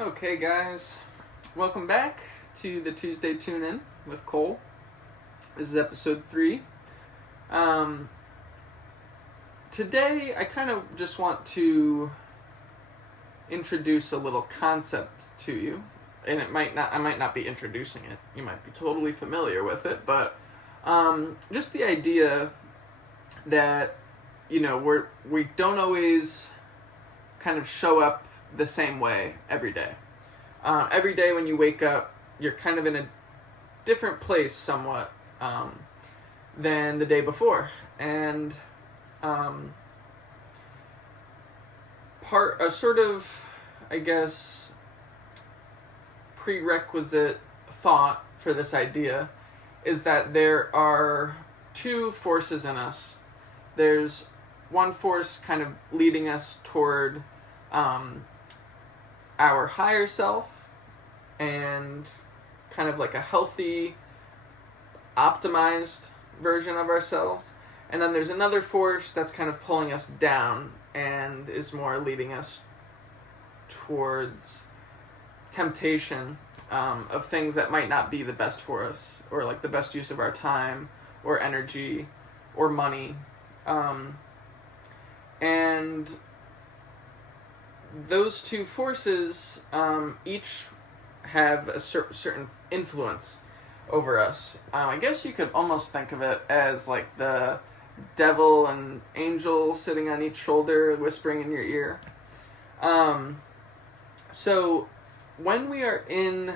Okay, guys, welcome back to the Tuesday Tune In with Cole. This is episode 3. Um, Today, I kind of just want to introduce a little concept to you, and I might not be introducing it. You might be totally familiar with it, but just the idea that we don't always kind of show up the same way every day. Every day when you wake up, you're kind of in a different place somewhat than the day before. And a sort of, I guess, prerequisite thought for this idea is that there are two forces in us. There's one force kind of leading us toward our higher self and kind of like a healthy, optimized version of ourselves. And then there's another force that's kind of pulling us down and is more leading us towards temptation of things that might not be the best for us, or like the best use of our time or energy or money. And those two forces each have a certain influence over us. I guess you could almost think of it as like the devil and angel sitting on each shoulder, whispering in your ear. So when we are in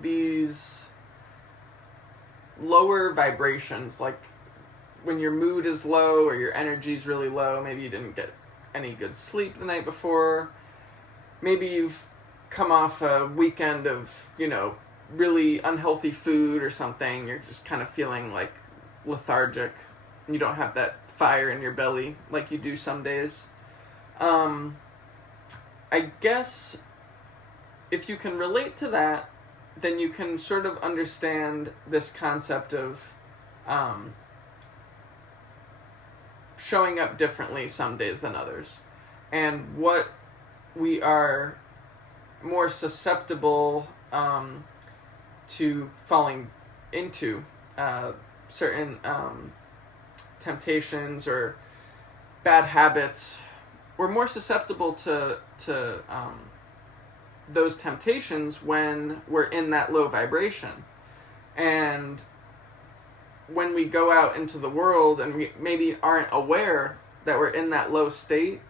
these lower vibrations, like when your mood is low or your energy is really low, maybe you didn't get any good sleep the night before, maybe you've come off a weekend of, really unhealthy food or something, you're just kind of feeling like lethargic, and you don't have that fire in your belly like you do some days. I guess if you can relate to that, then you can sort of understand this concept of showing up differently some days than others, and what we are more susceptible to falling into certain temptations or bad habits. We're more susceptible to those temptations when we're in that low vibration. And when we go out into the world and we maybe aren't aware that we're in that low state,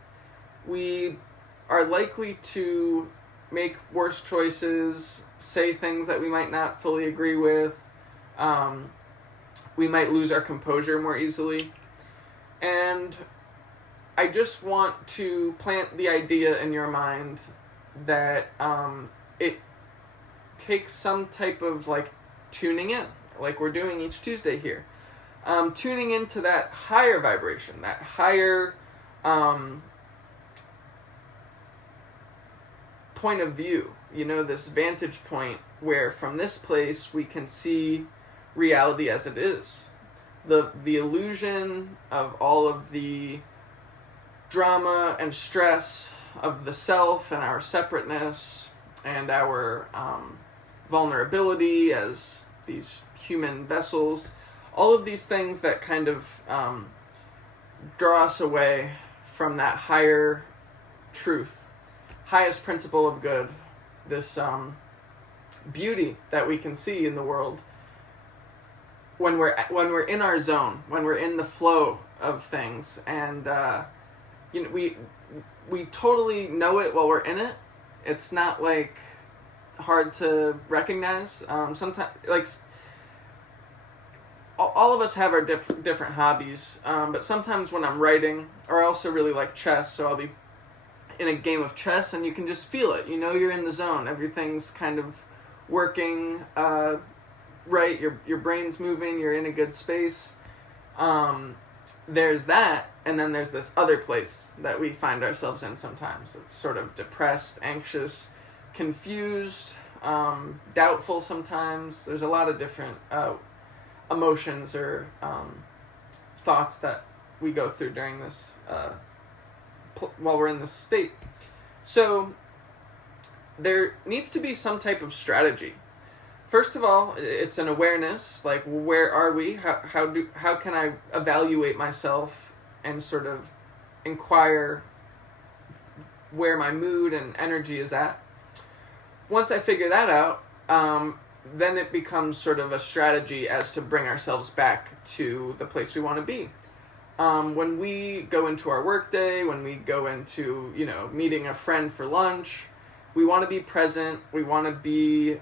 we are likely to make worse choices, say things that we might not fully agree with. We might lose our composure more easily. And I just want to plant the idea in your mind that it takes some type of like tuning in, like we're doing each Tuesday here. Tuning into that higher vibration, that higher point of view, this vantage point where from this place we can see reality as it is. The illusion of all of the drama and stress of the self and our separateness and our vulnerability as these human vessels, all of these things that kind of draw us away from that higher truth, highest principle of good, this beauty that we can see in the world when we're in our zone, when we're in the flow of things. And we totally know it while we're in it. It's not like hard to recognize. Sometimes, like, all of us have our different hobbies, but sometimes when I'm writing, or I also really like chess, so I'll be in a game of chess and you can just feel it. You're in the zone. Everything's kind of working right. Your brain's moving. You're in a good space. There's that, and then there's this other place that we find ourselves in sometimes. It's sort of depressed, anxious, confused, doubtful sometimes. There's a lot of different emotions or thoughts that we go through during this while we're in this state. So there needs to be some type of strategy. First of all, it's an awareness, like where are we? How can I evaluate myself and sort of inquire where my mood and energy is at. Once I figure that out, then it becomes sort of a strategy as to bring ourselves back to the place we want to be. When we go into our workday, when we go into, meeting a friend for lunch, we want to be present, we want to be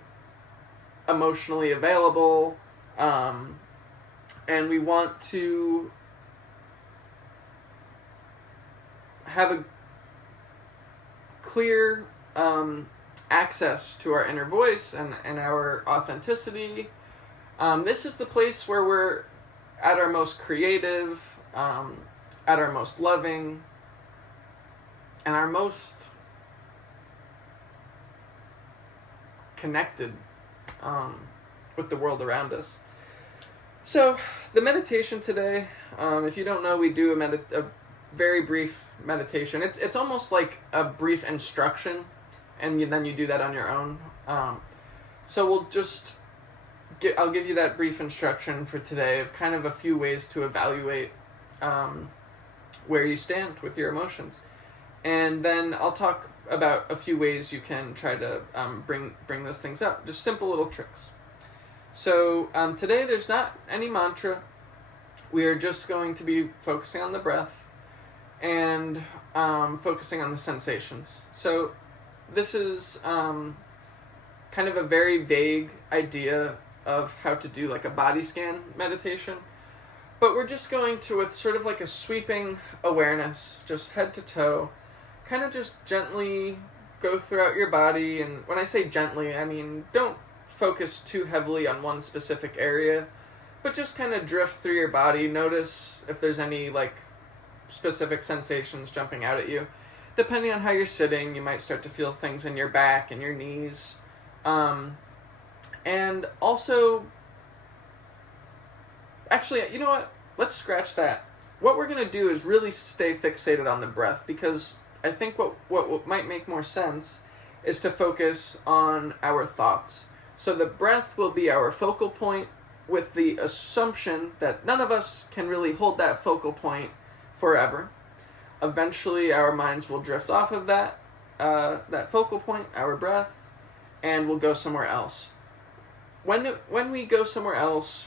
emotionally available, and we want to have a clear access to our inner voice and our authenticity. This is the place where we're at our most creative, at our most loving, and our most connected with the world around us. So, the meditation today, if you don't know, we do a very brief meditation. It's almost like a brief instruction, and then you do that on your own. So I'll give you that brief instruction for today of kind of a few ways to evaluate where you stand with your emotions. And then I'll talk about a few ways you can try to bring those things up. Just simple little tricks. So today there's not any mantra. We are just going to be focusing on the breath and focusing on the sensations. So this is kind of a very vague idea of how to do like a body scan meditation. But we're just going to, with sort of like a sweeping awareness, just head to toe, kind of just gently go throughout your body. And when I say gently, I mean don't focus too heavily on one specific area, but just kind of drift through your body. Notice if there's any like specific sensations jumping out at you. Depending on how you're sitting, you might start to feel things in your back and your knees. And also, actually, you know what? Let's scratch that. What we're going to do is really stay fixated on the breath, because I think what might make more sense is to focus on our thoughts. So the breath will be our focal point, with the assumption that none of us can really hold that focal point forever. Eventually our minds will drift off of that focal point, our breath, and we'll go somewhere else. When we go somewhere else,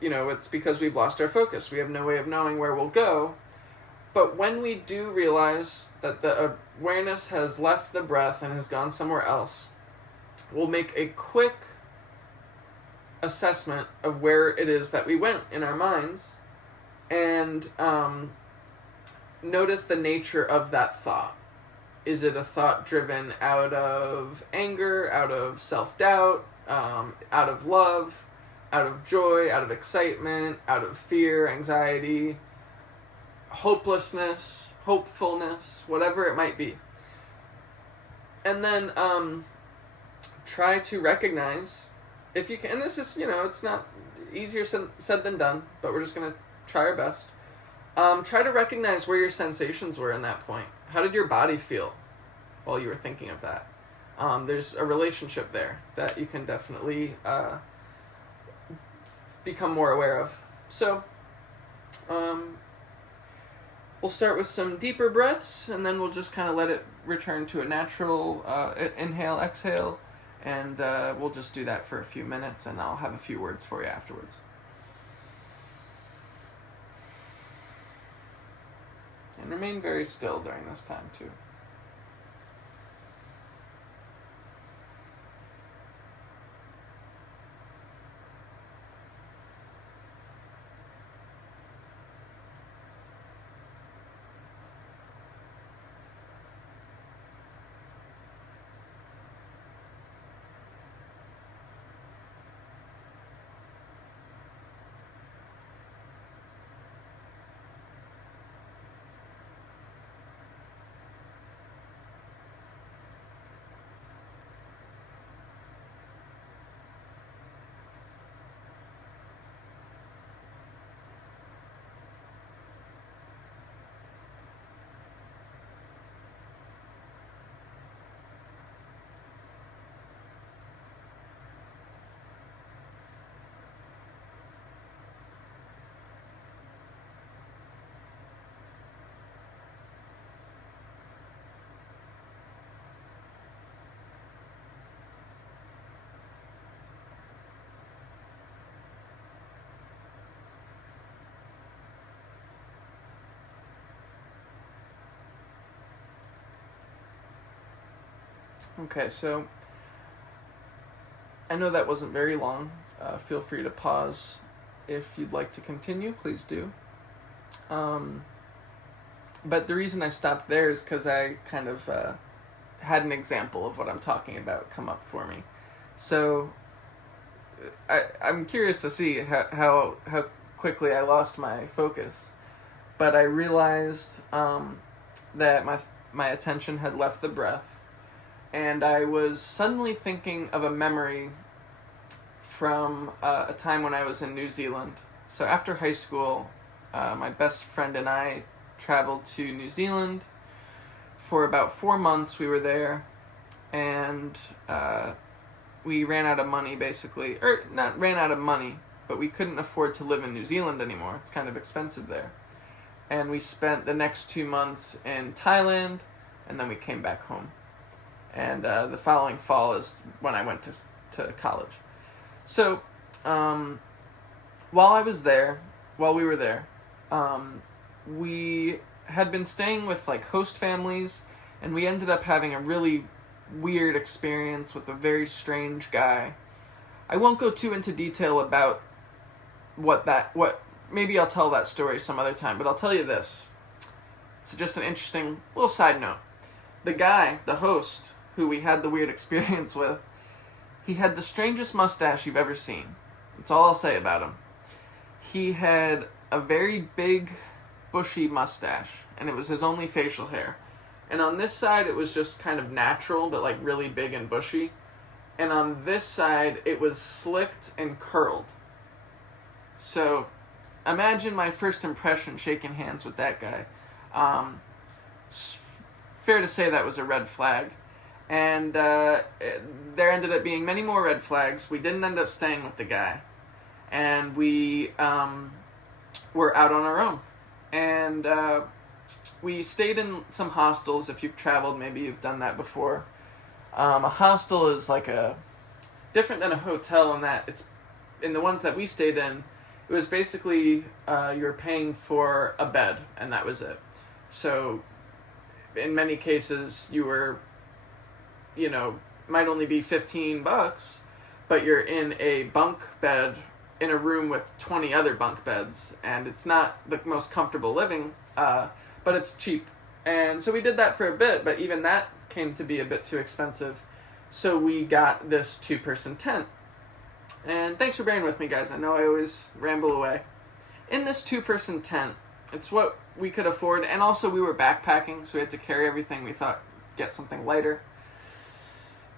it's because we've lost our focus. We have no way of knowing where we'll go. But when we do realize that the awareness has left the breath and has gone somewhere else, we'll make a quick assessment of where it is that we went in our minds, and notice the nature of that thought. Is it a thought driven out of anger, out of self-doubt, out of love, out of joy, out of excitement, out of fear, anxiety, hopelessness, hopefulness, whatever it might be? And then try to recognize, if you can, and this is, it's not easier said than done, but we're just going to try our best. Try to recognize where your sensations were in that point. How did your body feel while you were thinking of that? There's a relationship there that you can definitely become more aware of. So, we'll start with some deeper breaths, and then we'll just kind of let it return to a natural inhale, exhale, and we'll just do that for a few minutes, and I'll have a few words for you afterwards. And remain very still during this time, too. Okay, so I know that wasn't very long. Feel free to pause if you'd like to continue. Please do. But the reason I stopped there is because I kind of had an example of what I'm talking about come up for me. So I'm curious to see how quickly I lost my focus. But I realized that my attention had left the breath, and I was suddenly thinking of a memory from a time when I was in New Zealand. So after high school, my best friend and I traveled to New Zealand. For about 4 months we were there, and we ran out of money basically. Or not ran out of money, but we couldn't afford to live in New Zealand anymore. It's kind of expensive there. And we spent the next 2 months in Thailand, and then we came back home. And the following fall is when I went to college. So, while we were there, we had been staying with like host families, and we ended up having a really weird experience with a very strange guy. I won't go too into detail about what maybe I'll tell that story some other time, but I'll tell you this. It's just an interesting little side note. The guy, the host, who we had the weird experience with, he had the strangest mustache you've ever seen. That's all I'll say about him. He had a very big, bushy mustache, and it was his only facial hair. And on this side, it was just kind of natural, but like really big and bushy. And on this side, it was slicked and curled. So, imagine my first impression shaking hands with that guy. Fair to say that was a red flag. And there ended up being many more red flags. We didn't end up staying with the guy. And we were out on our own. And we stayed in some hostels. If you've traveled, maybe you've done that before. A hostel is like different than a hotel in that it's, in the ones that we stayed in, it was basically you were paying for a bed, and that was it. So in many cases, you were, might only be $15, but you're in a bunk bed in a room with 20 other bunk beds, and it's not the most comfortable living, but it's cheap. And so we did that for a bit, but even that came to be a bit too expensive. So we got this 2-person tent. And thanks for bearing with me, guys. I know I always ramble away. In this 2-person tent, it's what we could afford, and also we were backpacking, so we had to carry everything. We thought, get something lighter.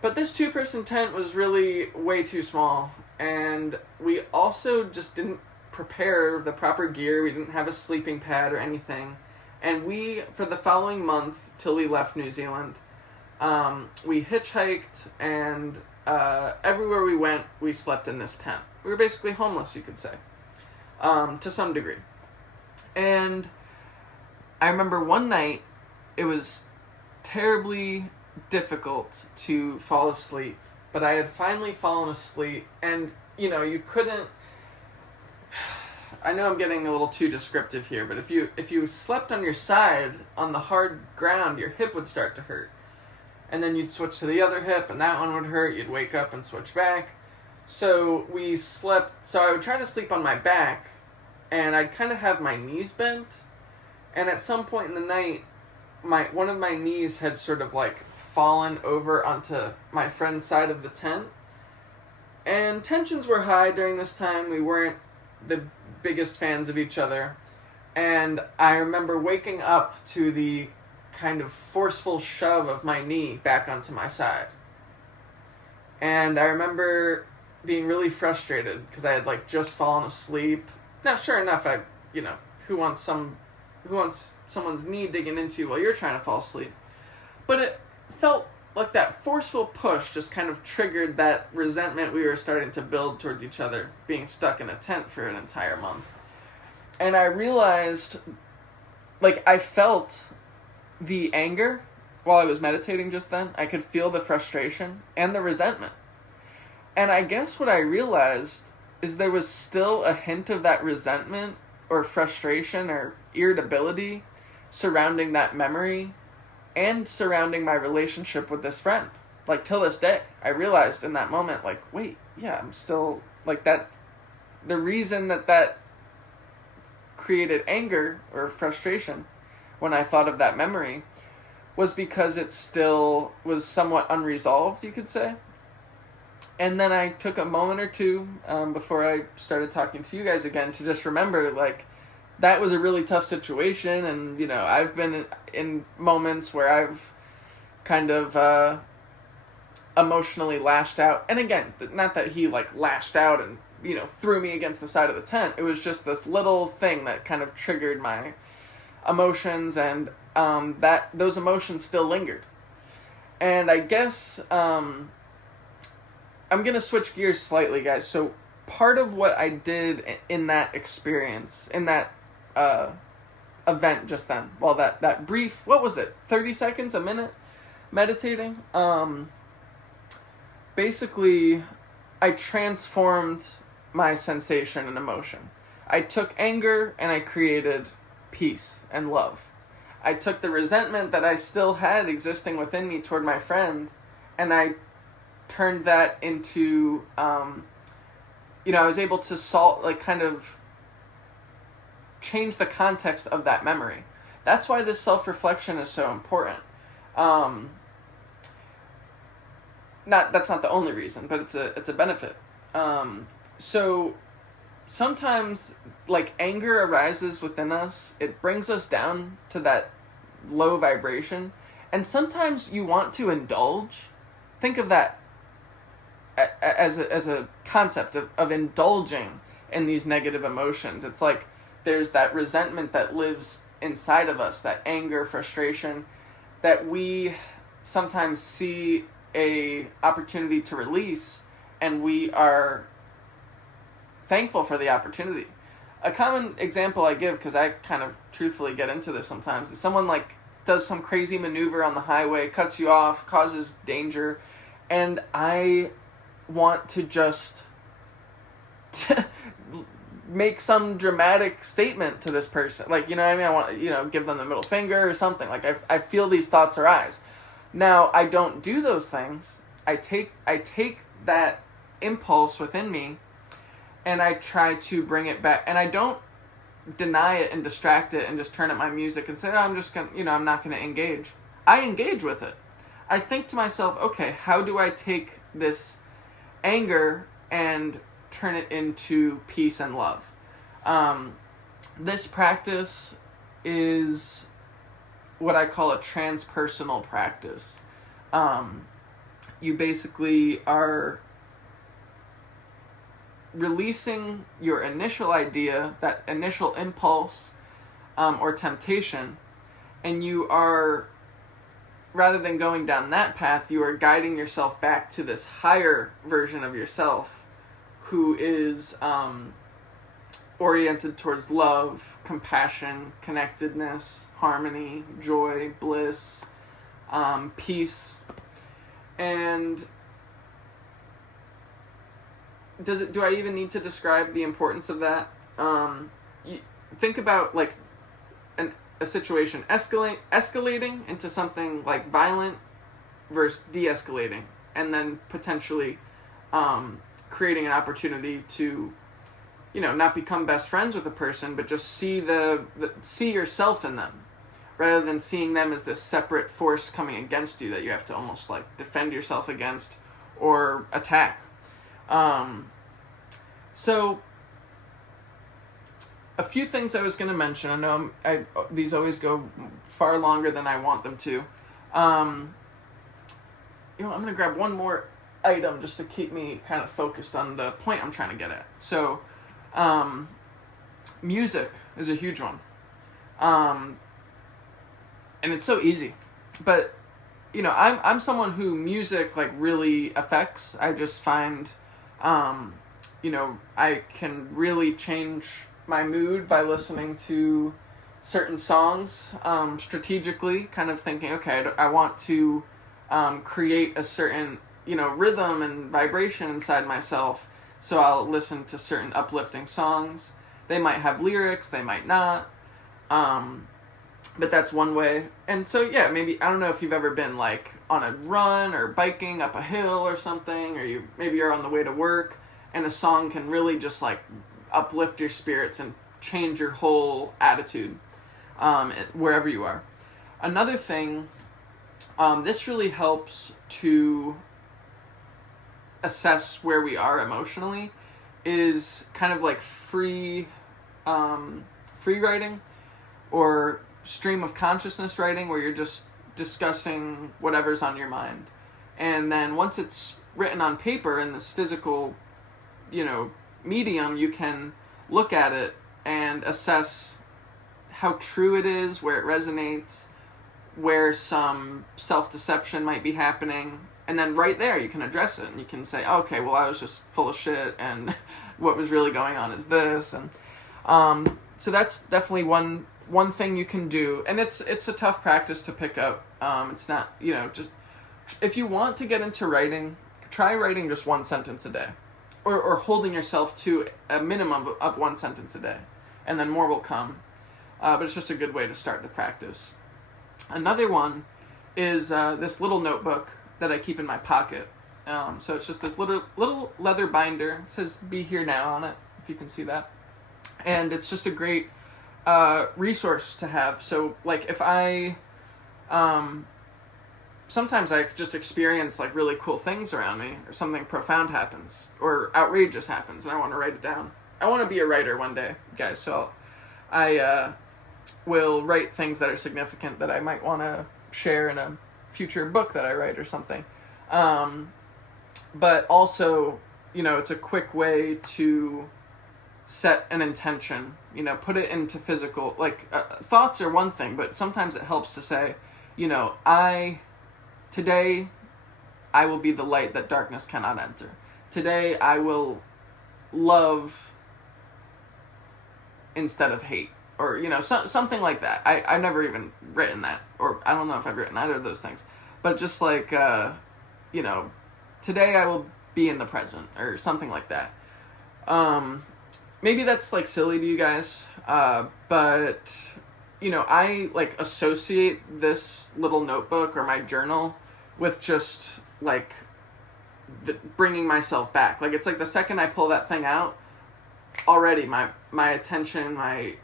But this 2-person tent was really way too small, and we also just didn't prepare the proper gear. We didn't have a sleeping pad or anything. And we, for the following month, till we left New Zealand, we hitchhiked, and everywhere we went, we slept in this tent. We were basically homeless, you could say, to some degree. And I remember one night, it was terribly difficult to fall asleep, but I had finally fallen asleep, and, you couldn't... I know I'm getting a little too descriptive here, but if you slept on your side, on the hard ground, your hip would start to hurt. And then you'd switch to the other hip, and that one would hurt. You'd wake up and switch back. So I would try to sleep on my back, and I'd kind of have my knees bent. And at some point in the night, one of my knees had sort of like fallen over onto my friend's side of the tent. And tensions were high during this time. We weren't the biggest fans of each other. And I remember waking up to the kind of forceful shove of my knee back onto my side. And I remember being really frustrated because I had just fallen asleep. Now, sure enough, who wants someone's knee digging into you while you're trying to fall asleep? But it felt like that forceful push just kind of triggered that resentment we were starting to build towards each other, being stuck in a tent for an entire month. And I realized, I felt the anger while I was meditating just then. I could feel the frustration and the resentment. And I guess what I realized is there was still a hint of that resentment or frustration or irritability surrounding that memory and surrounding my relationship with this friend. like, till this day, I realized in that moment, like, wait, yeah, I'm still, like, that, the reason that created anger or frustration when I thought of that memory was because it still was somewhat unresolved, you could say. And then I took a moment or two before I started talking to you guys again to just remember, like, that was a really tough situation. And, you know, I've been in moments where I've kind of emotionally lashed out. And again, not that he, like, lashed out and, you know, threw me against the side of the tent. It was just this little thing that kind of triggered my emotions, and that those emotions still lingered. And I guess I'm going to switch gears slightly, guys. So part of what I did in that experience, in that event just then, well, that brief, what was it, 30 seconds, a minute, meditating, basically, I transformed my sensation and emotion. I took anger and I created peace and love. I took the resentment that I still had existing within me toward my friend, and I turned that into, you know, I was able to kind of change the context of that memory. That's why this self-reflection is so important. That's not the only reason, but it's a benefit. So sometimes, like, anger arises within us. It brings us down to that low vibration, and sometimes you want to indulge. Think of that as a concept of indulging in these negative emotions. It's like there's that resentment that lives inside of us, that anger, frustration, that we sometimes see a opportunity to release, and we are thankful for the opportunity. A common example I give, because I kind of truthfully get into this sometimes, is someone, like, does some crazy maneuver on the highway, cuts you off, causes danger, and I want to just make some dramatic statement to this person. Like, you know what I mean? I want to, you know, give them the middle finger or something. Like, I feel these thoughts arise. Now, I don't do those things. I take that impulse within me, and I try to bring it back. And I don't deny it and distract it and just turn up my music and say, oh, I'm just going to, you know, I'm not going to engage. I engage with it. I think to myself, okay, how do I take this anger and turn it into peace and love? This practice is what I call a transpersonal practice. You basically are releasing your initial idea, that initial impulse or temptation, and you are, rather than going down that path, you are guiding yourself back to this higher version of yourself who is oriented towards love, compassion, connectedness, harmony, joy, bliss, peace. And do I even need to describe the importance of that? Think about, like, a situation escalating into something like violent versus de-escalating, and then potentially creating an opportunity to, you know, not become best friends with a person, but just see see yourself in them, rather than seeing them as this separate force coming against you that you have to almost, like, defend yourself against or attack. So a few things I was going to mention. I know these always go far longer than I want them to. You know, I'm going to grab one more item just to keep me kind of focused on the point I'm trying to get at. So, music is a huge one. And it's so easy. But, you know, I'm someone who music, like, really affects. I just find, you know, I can really change my mood by listening to certain songs strategically, kind of thinking, okay, I want to create a certain, you know, rhythm and vibration inside myself, so I'll listen to certain uplifting songs. They might have lyrics, they might not, but that's one way. And so, yeah, maybe, I don't know if you've ever been, like, on a run or biking up a hill or something, or maybe you're on the way to work, and a song can really just like uplift your spirits and change your whole attitude wherever you are. Another thing, this really helps to assess where we are emotionally, is kind of like free writing or stream of consciousness writing, where you're just discussing whatever's on your mind. And then once it's written on paper in this physical, medium, you can look at it and assess how true it is, where it resonates, where some self-deception might be happening. And then right there, you can address it, and you can say, okay, well, I was just full of shit, and what was really going on is this. And so that's definitely one thing you can do. And it's a tough practice to pick up. It's not, just, if you want to get into writing, try writing just one sentence a day. Or holding yourself to a minimum of one sentence a day. And then more will come. But it's just a good way to start the practice. Another one is this little notebook that I keep in my pocket. So it's just this little leather binder. It says "Be Here Now" on it, if you can see that. And it's just a great resource to have. So like if I sometimes I just experience like really cool things around me, or something profound happens, or outrageous happens, and I want to write it down. I want to be a writer one day, guys, so I will write things that are significant that I might want to share in a future book that I write or something. But also, it's a quick way to set an intention, put it into physical, like thoughts are one thing, but sometimes it helps to say, today I will be the light that darkness cannot enter. Today I will love instead of hate, or something like that. I've never even written that, or I don't know if I've written either of those things, but just like today I will be in the present, or something like that. Maybe that's like silly to you guys, but I like associate this little notebook or my journal with just like bringing myself back. Like it's like the second I pull that thing out, already my attention, my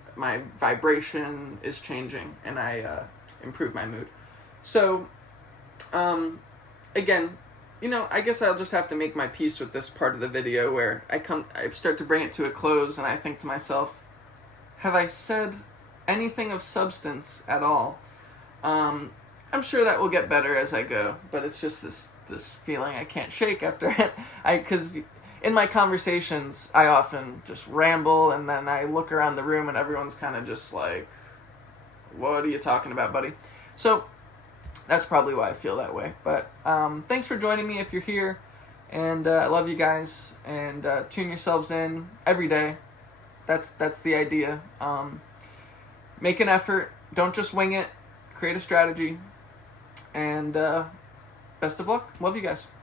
vibration is changing, and I improve my mood. So again, I guess I'll just have to make my peace with this part of the video where I start to bring it to a close, and I think to myself, have I said anything of substance at all? I'm sure that will get better as I go, but it's just this feeling I can't shake after it. Because in my conversations, I often just ramble, and then I look around the room and everyone's kind of just like, what are you talking about, buddy? So that's probably why I feel that way. But thanks for joining me if you're here, and I love you guys, and tune yourselves in every day. That's the idea. Make an effort. Don't just wing it. Create a strategy. And best of luck. Love you guys.